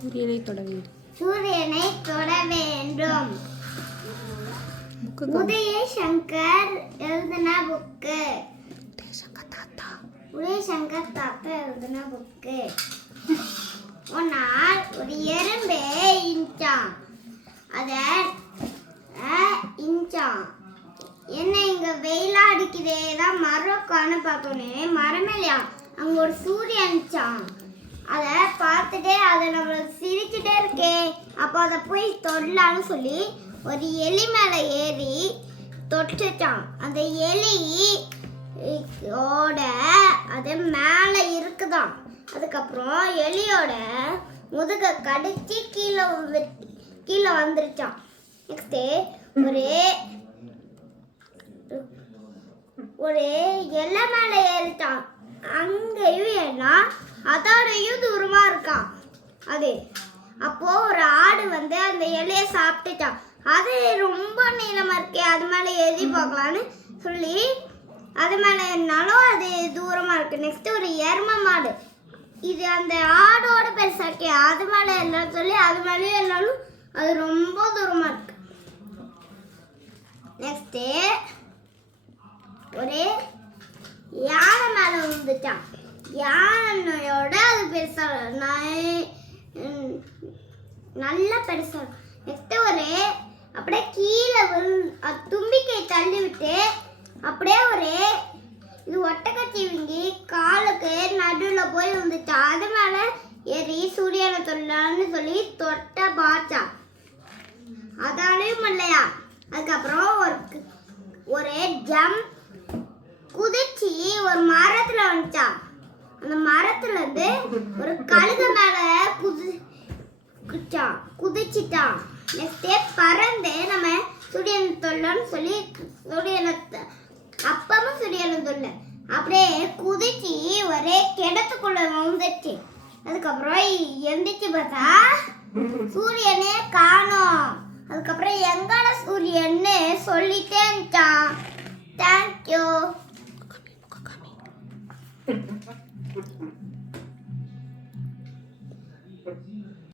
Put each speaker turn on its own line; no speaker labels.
சூரியனை தொட வேண்டும்.
சூரியனை தொட வேண்டும். உதய சங்கர் எழுதின புக்கு.
தேசங்க தாத்தா.
உதய சங்கர் தாத்தா எழுதின புக்கு. நாள் ஒரு எறும்பு இன்ச்சான் அத இன்ச்சான் என்ன இங்க வெயிலா அடிக்குதே தான் மரம் காண பார்த்தோன்னே மரம் இல்லையா அங்க ஒரு சூரியன் இருந்துச்சான் அதை பார்த்துட்டே அதை நம்ம சிரிச்சுட்டே இருக்கே. அப்போ அதை போய் தொடலான்னு சொல்லி ஒரு எலி மேலே ஏறி தொட்டுட்டான். அந்த எலி ஓட அது மேலே இருக்குதான். அதுக்கப்புறம் எலியோட முதுக கடிச்சு கீழே கீழே வந்துருச்சான் நெக்ஸ்ட்டு ஒரு ஒரு எலை மேலே ஏறிட்டான். அங்கேயும் ஏன்னா அதோடையும் தூரமாக இருக்கான். அது. அப்போ ஒரு ஆடு வந்து அந்த இலைய சாப்பிட்டுட்டான். அது ரொம்ப நீளமாக இருக்கே அது மேலே எழுதி பார்க்கலான்னு சொல்லி அது மேலே இருந்தாலும் அது தூரமாக இருக்கு. நெக்ஸ்ட் ஒரு எரும மாடு. இது அந்த ஆடோட பெருசா இருக்கே அது மேலே எல்லாம் சொல்லி அது மேலே ஏறினாலும் அது ரொம்ப தூரமாக இருக்கு. நெக்ஸ்ட்டு ஒரு. யா. வந்துட்டான். யானையோட அது பெருசா நை- ம், நல்ல பெருசா நெக்ஸ்ட் ஒரு அப்படியே கீழே விழு அது தும்பிக்கை தள்ளி விட்டு அப்படியே ஒரு இது ஒட்டக்கச்சிவிங்கி காலுக்கு நடுவில் போய் வந்துச்சு அது மேலே ஏறி சூரியனை தொல்லான்னு சொல்லி தொட்ட பார்த்தான் அதாலையும் இல்லையா? அதுக்கப்புறம் ஒரு ஒரு ஜம்ப் ஒரு மரத்துல வந்துச்சான் அந்த மரத்துல இருந்து ஒரு கழுத மேல குதி குதிச்சான் குதிச்சிட்டான் நெக்ஸ்டே பறந்து நம்ம சூரியன் தொல்லன்னு சொல்லி சூரியனை அப்பமும் சூரியனை தொல்ல. அப்படியே குதிச்சு ஒரே கிணத்துக்குள்ள வந்துச்சு அதுக்கப்புறம் எந்திரிச்சு பார்த்தா சூரியனே காணோம். அதுக்கப்புறம் எங்கட சூரியன்னு சொல்லிட்டே இருந்துச்சான் தேங்க்யூ
ハハハハ。